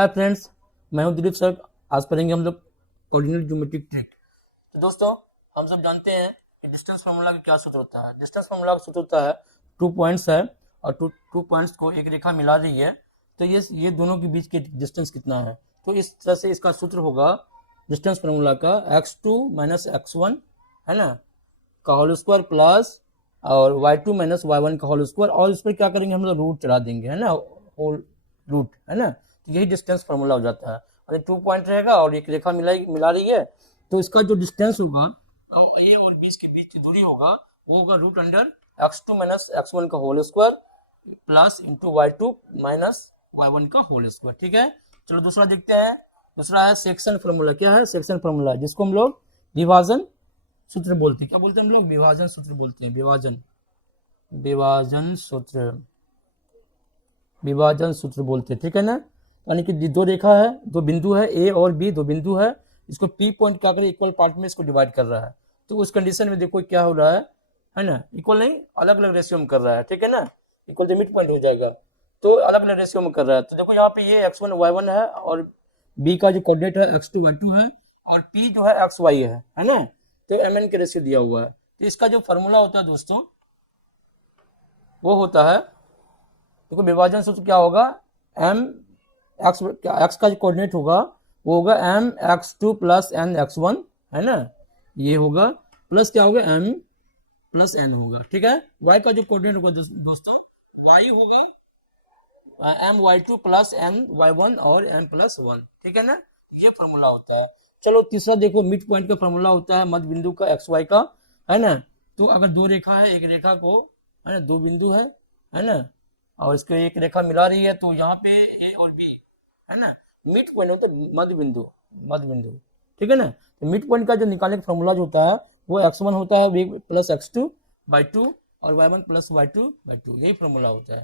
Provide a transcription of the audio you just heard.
Hi friends, मैं हूं Dilip sir. आज पढ़ेंगे हम लोग कोऑर्डिनेट ज्योमेट्रिक ट्रिक। तो दोस्तों, हम सब जानते हैं कि डिस्टेंस फार्मूला का क्या सूत्र होता है। डिस्टेंस फार्मूला का सूत्र होता है, 2 पॉइंट्स है और टू पॉइंट्स को एक रेखा मिला रही है, तो ये दोनों के बीच के डिस्टेंस कितना है। तो इस तरह से इसका सूत्र होगा डिस्टेंस फार्मूला का x2 माइनस x1 है ना का होल स्क्वायर प्लस और y2 माइनस y1 का होल स्क्वायर, और इस पर क्या करेंगे हम लोग रूट चढ़ा देंगे, है ना, होल रूट, है ना। तो यही डिस्टेंस फार्मूला हो जाता है। और 2 पॉइंट रहेगा और एक रेखा मिला रही है, तो इसका जो डिस्टेंस होगा ए और बी के बीच की दूरी होगा वो होगा root under x2 minus x1 का whole square plus into y2 minus y1 का होल स्क्वायर। ठीक है, चलो दूसरा देखते हैं। दूसरा है सेक्शन फार्मूला। क्या है? सेक्शन फार्मूला, जिसको हम लोग विभाजन सूत्र बोलते हैं। क्या बोलते हैं हम लोग? विभाजन सूत्र बोलते हैं। विभाजन सूत्र बोलते हैं। ठीक है ना। यानी कि दो रेखा है, दो बिंदु है, ए और बी, दो बिंदु है। इसको पी पॉइंट क्या करे, इक्वल पार्ट में इसको डिवाइड कर रहा है। तो उस कंडीशन में देखो क्या हो रहा है ना, इक्वल नहीं, अलग अलग रेशियो में कर रहा है। ठीक है ना, इक्वल तो मिड पॉइंट हो जाएगा, तो अलग अलग रेशियो में कर रहा है। तो देखो यहाँ पे ये x1 y1 है और बी का जो कोऑर्डिनेट है x2 y2 है और p जो है xy है ना। तो mn के रेशियो दिया हुआ है। तो इसका जो फॉर्मूला होता है दोस्तों, वो होता है, देखो विभाजन सूत्र क्या होगा, m x का जो कोऑर्डिनेट होगा वो होगा m x2 plus n x1, है ना, ये होगा, प्लस क्या होगा m प्लस n होगा। ठीक है, y का जो कोऑर्डिनेट होगा दोस्तों, y होगा m y2 plus n y1 और m प्लस 1। ठीक है ना, ये फॉर्मूला होता है। चलो तीसरा देखो, मिड पॉइंट का फॉर्मूला होता है मध्य बिंदु का xy का, है ना। तो अगर दो रेखा है, एक रेखा को, है ना, दो बिंदु है ना, और इसको एक रेखा मिला रही है, तो यहाँ पे ए और बी, है ना, मिड पॉइंट होता है मध्य बिंदु। ठीक है ना। तो मिड पॉइंट का जो निकालने का फॉर्मूला जो होता है वो x1 होता है प्लस x2 बाई 2 और y1 प्लस y2 बाई 2, यही फॉर्मूला होता है।